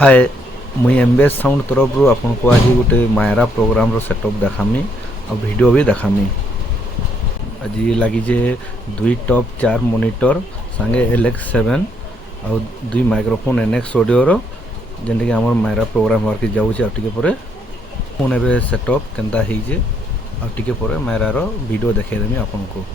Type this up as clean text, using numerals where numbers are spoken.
हाय मुई MBS sound तरफ रू आपन को आज गोटे मायरा प्रोग्राम रो सेटअप देखामी और वीडियो भी देखामी। आज लगी जे 2 टॉप 4 मॉनिटर संगे LX7 और 2 माइक्रोफोन NX ऑडियो रो जेंटे कि हमर मायरा प्रोग्राम वर्क जाउचे। और टिके परे फोन एबे सेटअप केनता ही जे और टिके परे मायरा रो वीडियो देखाई देमी आपन को।